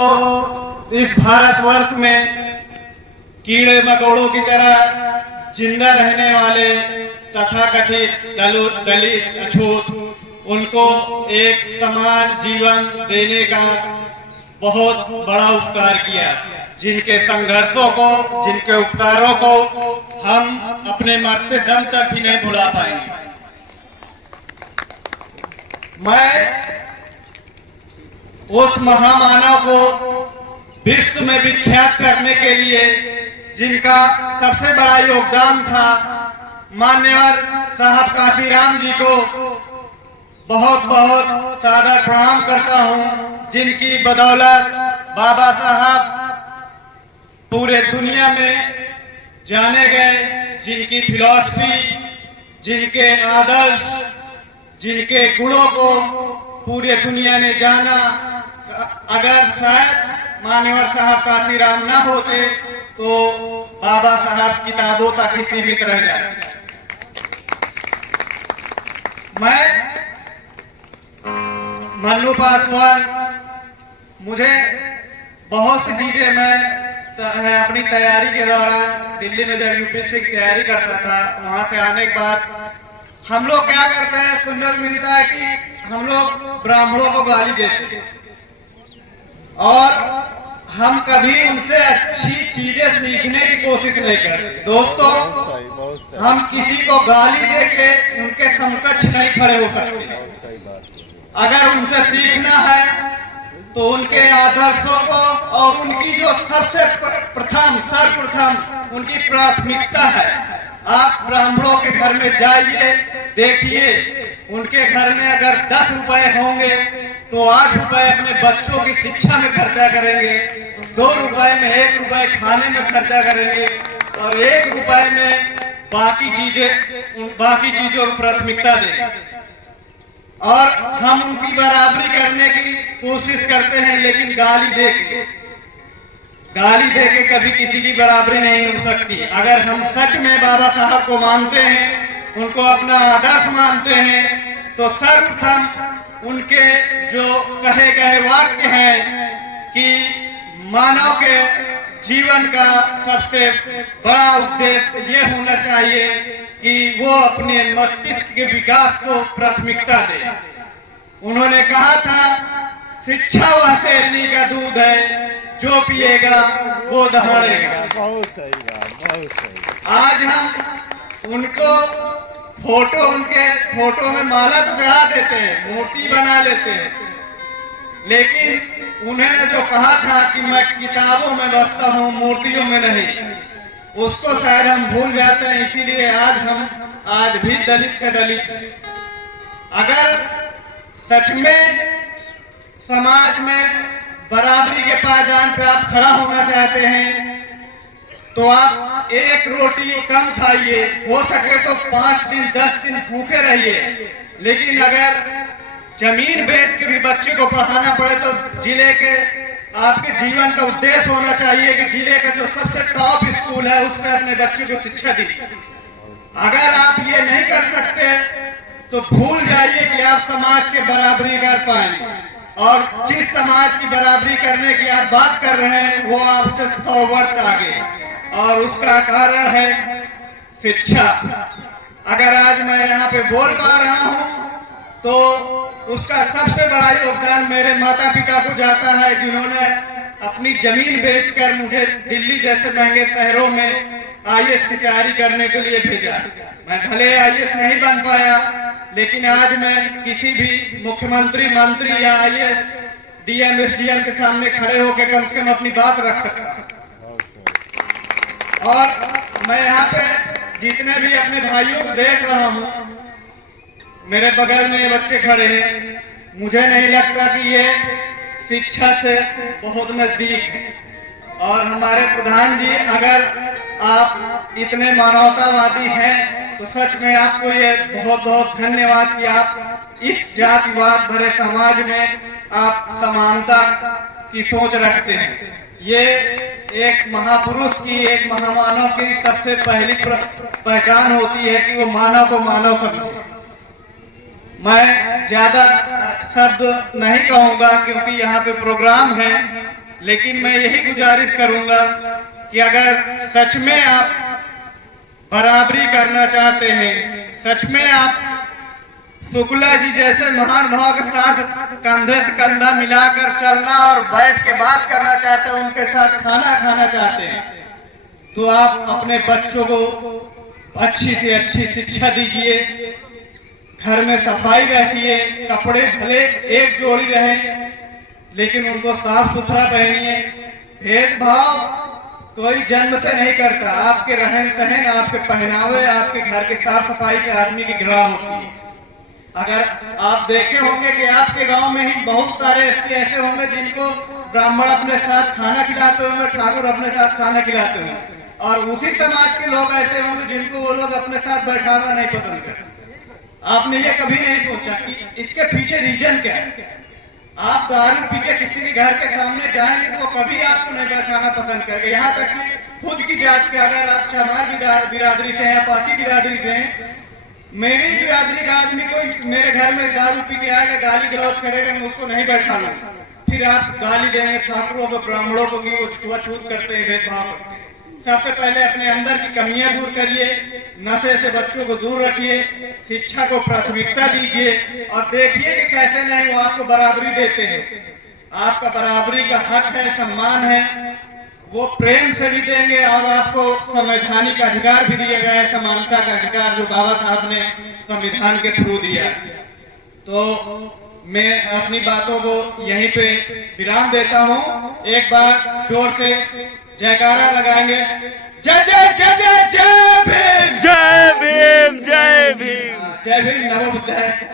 तो इस भारतवर्ष में कीड़े मकोड़ों की तरह जिंदा रहने वाले तथाकथित दलित अछूत उनको एक समान जीवन देने का बहुत बड़ा उपकार किया। जिनके संघर्षों को, जिनके उपकारों को हम अपने मरते दम तक भी नहीं भुला पाएंगे। मैं उस महामानव को विश्व में विख्यात करने के लिए जिनका सबसे बड़ा योगदान था, मान्यवर साहब काशीराम जी को बहुत बहुत सादर प्रणाम करता हूं। जिनकी बदौलत बाबा साहब पूरे दुनिया में जाने गए, जिनकी फिलॉसफी, जिनके आदर्श, जिनके गुणों को पूरे दुनिया ने जाना। अगर शायद मान्यवर साहब काशीराम ना होते तो बाबा साहब किताबों तक ही सीमित रह जाते। मैं मन्नू पासवान, मुझे बहुत सी चीजें मैं अपनी तैयारी के दौरान दिल्ली में जब यूपीएससी की तैयारी करता था, वहां से आने के बाद हम लोग क्या करते हैं, सुनने को मिलता है कि हम लोग ब्राह्मणों को गाली देते हैं और हम कभी उनसे अच्छी चीजें सीखने की कोशिश नहीं करते। दोस्तों, हम किसी को गाली देके उनके समकक्ष नहीं खड़े हो सकते। अगर उनसे सीखना है तो उनके आदर्शों को और उनकी जो सबसे सर्वप्रथम उनकी प्राथमिकता है। आप ब्राह्मणों के घर में जाइए, देखिए उनके घर में अगर 10 रुपए होंगे तो 8 रुपए अपने बच्चों की शिक्षा में खर्चा करेंगे, 2 रुपए में 1 रुपए खाने में खर्चा करेंगे और 1 रुपए में बाकी चीजों को प्राथमिकता देंगे। और हम उनकी बराबरी करने की कोशिश करते हैं, लेकिन गाली देके कभी किसी की बराबरी नहीं हो सकती। अगर हम सच में बाबा साहब को मानते हैं, उनको अपना आदर्श मानते हैं, तो सर्वप्रथम उनके जो कहे गए वाक्य हैं कि मानव के जीवन का सबसे बड़ा उद्देश्य ये होना चाहिए कि वो अपने मस्तिष्क के विकास को प्राथमिकता दे। उन्होंने कहा था, शिक्षा वह शेरनी का दूध है, जो पिएगा वो दहाड़ेगा। बहुत सही बात, बहुत सही। आज हम उनको उनके फोटो में माला तो चढ़ा देते हैं, मूर्ति बना लेते हैं, लेकिन उन्होंने जो कहा था कि मैं किताबों में बसता हूँ, मूर्तियों में नहीं, उसको शायद हम भूल जाते हैं। इसीलिए आज भी दलित का दलित है। अगर सच में समाज में बराबरी के पायदान पे आप खड़ा होना चाहते हैं तो आप एक रोटी कम खाइए, हो सके तो 5 दिन 10 दिन भूखे रहिए, लेकिन अगर जमीन बेच के भी बच्चे को पढ़ाना पड़े तो जिले के आपके जीवन का उद्देश्य होना चाहिए कि जिले का जो सबसे टॉप स्कूल है उसमें अपने बच्चे को शिक्षा दीजिए। अगर आप ये नहीं कर सकते तो भूल जाइए कि आप समाज के बराबरी कर पाएंगे। और जिस समाज की बराबरी करने की आप बात कर रहे हैं वो आपसे 100 वर्ष आगे, और उसका कारण है शिक्षा। अगर आज मैं यहाँ पे बोल पा रहा हूँ तो उसका सबसे बड़ा योगदान मेरे माता पिता को जाता है, जिन्होंने अपनी जमीन बेचकर मुझे दिल्ली जैसे महंगे शहरों में आईएएस की तैयारी करने के लिए भेजा। मैं भले आईएएस नहीं बन पाया, लेकिन आज मैं किसी भी मुख्यमंत्री, मंत्री या आईएएस, डीएम, एसडीएम के सामने खड़े होकर कम से कम अपनी बात रख सकता हूँ। और मैं यहाँ पे जितने भी अपने भाइयों को देख रहा हूँ, मेरे बगल में ये बच्चे खड़े हैं, मुझे नहीं लगता कि ये शिक्षा से बहुत नजदीक है। और हमारे प्रधान जी, अगर आप इतने मानवतावादी हैं तो सच में आपको ये बहुत बहुत धन्यवाद कि आप इस जातिवाद भरे समाज में आप समानता की सोच रखते हैं। ये एक महापुरुष की, एक महामानव की सबसे पहली पहचान होती है कि वो मानव को मानव समझे। मैं ज्यादा शब्द नहीं कहूंगा क्योंकि यहाँ पे प्रोग्राम है, लेकिन मैं यही गुजारिश करूंगा कि अगर सच में आप बराबरी करना चाहते हैं, सच में आप शुक्ला जी जैसे महान भाव के साथ कंधे से कंधा मिलाकर चलना और बैठ के बात करना चाहते हैं, उनके साथ खाना खाना चाहते हैं, तो आप अपने बच्चों को अच्छी से अच्छी शिक्षा दीजिए। घर में सफाई रहती है, कपड़े भले एक जोड़ी रहे लेकिन उनको साफ सुथरा पहनिए। भेदभाव कोई जन्म से नहीं करता, आपके रहन सहन, आपके पहनावे, आपके घर की साफ सफाई से आदमी की घृणा होती है। अगर आप देखे होंगे कि आपके गांव में ही बहुत सारे ऐसे होंगे जिनको ब्राह्मण अपने साथ खाना खिलाते होंगे, ठाकुर अपने साथ खाना खिलाते होंगे, और उसी समाज के लोग ऐसे होंगे जिनको वो लोग अपने साथ बैठाना नहीं पसंद करते। आपने ये कभी नहीं सोचा कि इसके पीछे रीजन क्या है? आप दारू पी के किसी के घर के सामने जाएंगे तो वो कभी आपको नहीं बैठाना पसंद करेंगे। यहाँ तक कि खुद की जात के, अगर आप चमार बिरादरी से हैं, पासी बिरादरी से हैं, मेरी बिरादरी का आदमी कोई मेरे घर में दारू पी के आएगा, गाली गलौज करेगा, मैं उसको नहीं बैठाना। फिर आप गाली देंगे ठाकुरों को, ब्राह्मणों को भी वो छुआछूत करते हैं, भेदभाव करते हैं। सबसे पहले अपने अंदर की कमियां दूर करिए, नशे से बच्चों को दूर रखिए, शिक्षा को प्राथमिकता दीजिए और देखिए कि कैसे नहीं वो आपको बराबरी देते हैं। आपका बराबरी का हक है, सम्मान है, वो प्रेम से भी देंगे और आपको संवैधानिक अधिकार भी दिया गया है, समानता का अधिकार जो बाबा साहब ने संविधान के थ्रू दिया। तो मैं अपनी बातों को यहीं पे विराम देता हूँ। एक बार जोर से जयकारा लगाएंगे। जय जय जय जय जय भीम, जय भीम, जय भीम। जय भीम, नमो बुद्धाय।